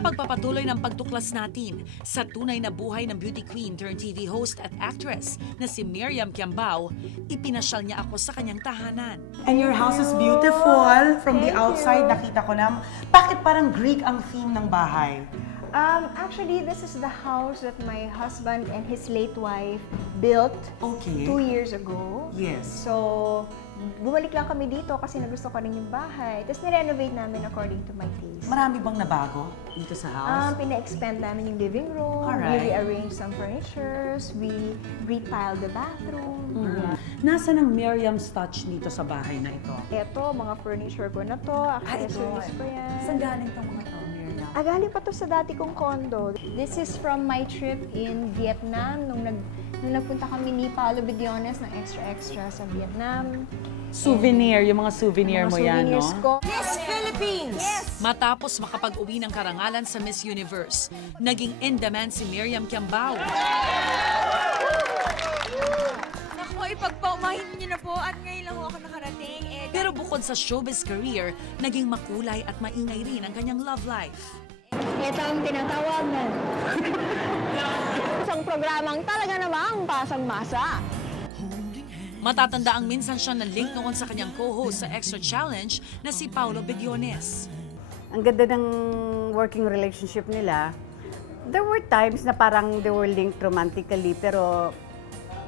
Sa pagpapatuloy ng pagtuklas natin sa tunay na buhay ng beauty queen turned TV host at actress na si Miriam Kiambao, ipinasyal niya ako sa kanyang tahanan. And your house is beautiful. From the outside, nakita ko na, bakit parang Greek ang theme ng bahay? Actually, this is the house that my husband and his late wife built Okay. 2 years ago. Yes. So, bumalik lang kami dito kasi nagusto ko rin yung bahay. Tapos nirenovate namin according to my taste. Marami bang nabago dito sa house? Pina-expand namin yung living room. Alright. We rearranged some furnitures. We retiled the bathroom. Yeah. Nasaan ang Miriam's touch dito sa bahay na ito? Ito, mga furniture ko na to. Accessories ko yan. Saan galing itong mga to, Miriam? Galing pa to sa dati kong condo. This is from my trip in Vietnam. Nung nagpunta kami ni Paolo Bediones ng extra sa Vietnam. Souvenir, yung mga souvenir Mga mo yan, no? souvenirs ko. Miss Philippines! Yes! Matapos makapag-uwi ng karangalan sa Miss Universe, naging in-demand si Miriam Kiambao. Naku, ipagpaumahin niyo na po at ngayon lang ako nakarating. Pero bukod sa showbiz career, naging makulay at maingay rin ang kanyang love life. Ito ang tinatawag na isang programang talaga namang pasang-masa. Matatanda ang minsan siya na-link noon sa kanyang co-host sa Extra Challenge na si Paolo Bediones. Ang ganda ng working relationship nila. There were times na parang they were linked romantically, pero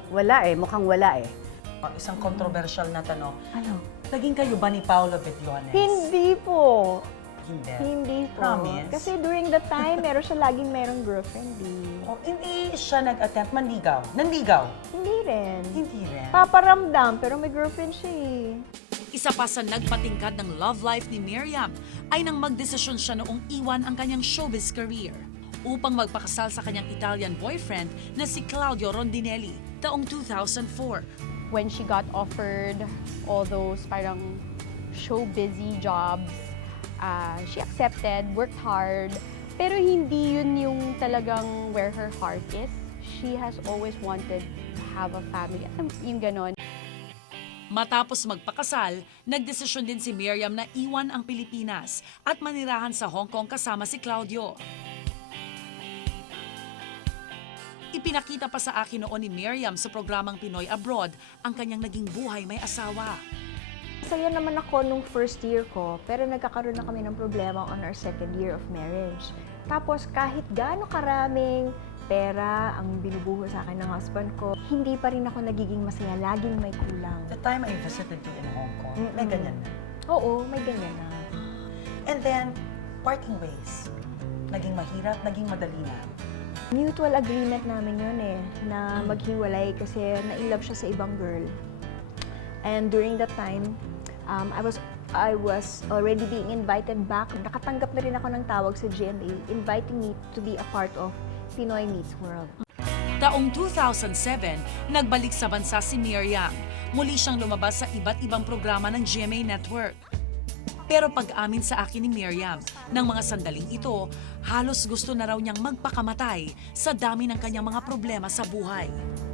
wala mukhang wala Isang controversial na tanong. Ano? Naging kayo ba ni Paolo Bediones? Hindi po. Hindi. Hindi po. Promise? Kasi during the time, merong girlfriend Oh, hindi siya nag-attempt manligaw. Nanligaw? Hindi rin. Hindi rin. Paparamdam, pero may girlfriend siya eh. Isa pa sa nagpatingkad ng love life ni Miriam ay nang magdesisyon siya noong iwan ang kanyang showbiz career upang magpakasal sa kanyang Italian boyfriend na si Claudio Rondinelli taong 2004. When she got offered all those parang show-busy jobs, she accepted, worked hard, pero hindi yun yung talagang where her heart is. She has always wanted to have a family. Yung ganon. Matapos magpakasal, nagdesisyon din si Miriam na iwan ang Pilipinas at manirahan sa Hong Kong kasama si Claudio. Ipinakita pa sa akin noon ni Miriam sa programang Pinoy Abroad ang kanyang naging buhay may asawa. Saya naman ako nung first year ko, pero nagkakaroon na kami ng problema on our second year of marriage. Tapos kahit gaano karaming pera ang binubuho sa akin ng husband ko, hindi pa rin ako nagiging masaya, laging may kulang. The time I visited you in Hong Kong, may ganyan na. Oo, may ganyan na. And then, parting ways. Naging mahirap, naging madali na. Mutual agreement namin yun na maghiwalay kasi na-inlove siya sa ibang girl. And during that time, I was already being invited back. Nakatanggap na rin ako ng tawag sa GMA, inviting me to be a part of Pinoy Meets World. Taong 2007, nagbalik sa bansa si Miriam. Muli siyang lumabas sa iba't ibang programa ng GMA Network. Pero pag-amin sa akin ni Miriam, ng mga sandaling ito, halos gusto na raw niyang magpakamatay sa dami ng kanyang mga problema sa buhay.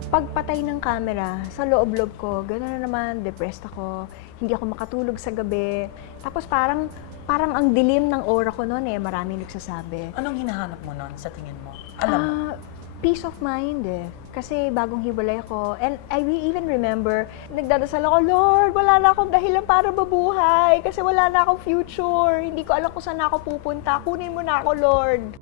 Pagpatay ng camera, sa loob-loob ko, gano'n na naman, depressed ako, hindi ako makatulog sa gabi. Tapos parang ang dilim ng aura ko noon maraming nagsasabi. Anong hinahanap mo nun sa tingin mo? Alam mo? Peace of mind Kasi bagong hiwalay ako. And I even remember, nagdadasal ako, Lord, wala na akong dahilan para mabuhay kasi wala na akong future. Hindi ko alam kung saan ako pupunta. Kunin mo na ako, Lord.